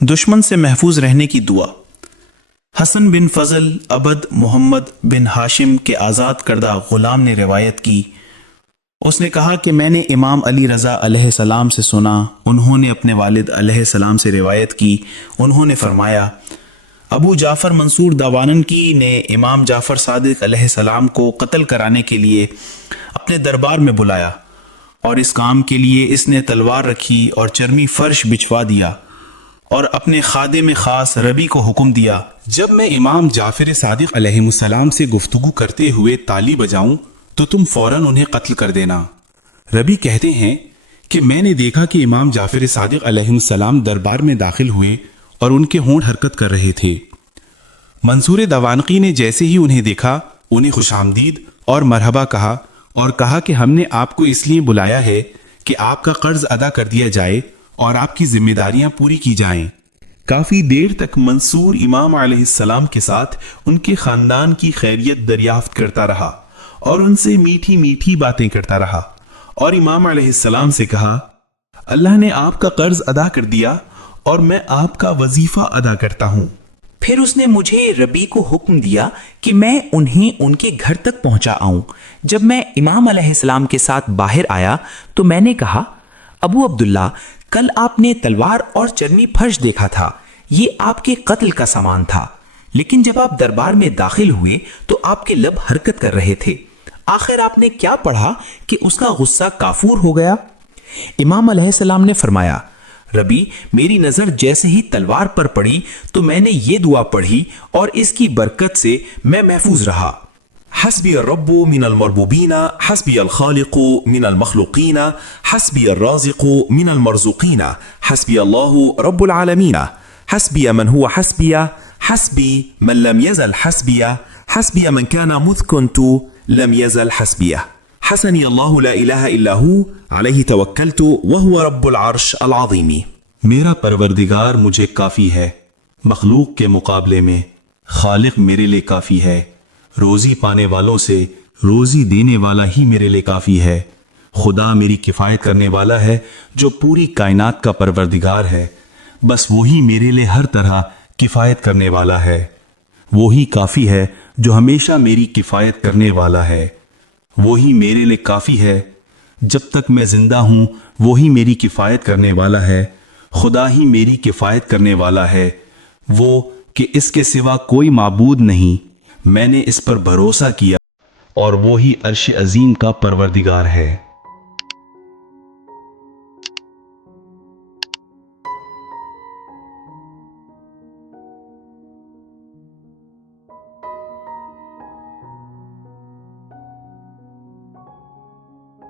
دشمن سے محفوظ رہنے کی دعا۔ حسن بن فضل عبد محمد بن ہاشم کے آزاد کردہ غلام نے روایت کی، اس نے کہا کہ میں نے امام علی رضا علیہ السلام سے سنا، انہوں نے اپنے والد علیہ السلام سے روایت کی، انہوں نے فرمایا ابو جعفر منصور داواننکی نے امام جعفر صادق علیہ السلام کو قتل کرانے کے لیے اپنے دربار میں بلایا، اور اس کام کے لیے اس نے تلوار رکھی اور چرمی فرش بچھوا دیا، اور اپنے خادم خاص ربی کو حکم دیا جب میں امام جعفر صادق علیہ السلام سے گفتگو کرتے ہوئے تالی بجاؤں تو تم فوراً انہیں قتل کر دینا۔ ربی کہتے ہیں کہ میں نے دیکھا کہ امام جعفر صادق علیہ السلام دربار میں داخل ہوئے اور ان کے ہونٹ حرکت کر رہے تھے۔ منصور داوانقی نے جیسے ہی انہیں دیکھا انہیں خوش آمدید اور مرحبا کہا، اور کہا کہ ہم نے آپ کو اس لیے بلایا ہے کہ آپ کا قرض ادا کر دیا جائے اور آپ کی ذمہ داریاں پوری کی جائیں۔ کافی دیر تک منصور امام علیہ السلام کے ساتھ ان کے خاندان کی خیریت دریافت کرتا رہا اور ان سے میٹھی میٹھی باتیں کرتا رہا، اور امام علیہ السلام سے کہا اللہ نے آپ کا قرض ادا کر دیا اور میں آپ کا وظیفہ ادا کرتا ہوں۔ پھر اس نے مجھے ربی کو حکم دیا کہ میں انہیں ان کے گھر تک پہنچا آؤں۔ جب میں امام علیہ السلام کے ساتھ باہر آیا تو میں نے کہا ابو عبداللہ، کل آپ نے تلوار اور چرمی فرش دیکھا تھا، یہ آپ کے قتل کا سامان تھا، لیکن جب آپ دربار میں داخل ہوئے تو آپ کے لب حرکت کر رہے تھے، آخر آپ نے کیا پڑھا کہ اس کا غصہ کافور ہو گیا؟ امام علیہ السلام نے فرمایا ربی، میری نظر جیسے ہی تلوار پر پڑی تو میں نے یہ دعا پڑھی اور اس کی برکت سے میں محفوظ رہا۔ حسبی الرب من المربوبین، حسبی الخالق من المخلوقین، حسبی الرازق من المرزوقین، حسبی اللہ رب العالمین، حسبی من هو حسبی، حسبی من لم يزل حسبی، حسبی من كان مذ كنت لم يزل حسبی، حسنی اللہ لا الہ الا هو علیہ توکلت وهو رب العرش العظیم۔ میرا پروردگار مجھے کافی ہے، مخلوق کے مقابلے میں خالق میرے لیے کافی ہے، روزی پانے والوں سے روزی دینے والا ہی میرے لیے کافی ہے، خدا میری کفایت کرنے والا ہے جو پوری کائنات کا پروردگار ہے، بس وہی میرے لیے ہر طرح کفایت کرنے والا ہے، وہی کافی ہے جو ہمیشہ میری کفایت کرنے والا ہے، وہی میرے لیے کافی ہے، جب تک میں زندہ ہوں وہی میری کفایت کرنے والا ہے، خدا ہی میری کفایت کرنے والا ہے، وہ کہ اس کے سوا کوئی معبود نہیں، میں نے اس پر بھروسہ کیا اور وہی عرش عظیم کا پروردگار ہے۔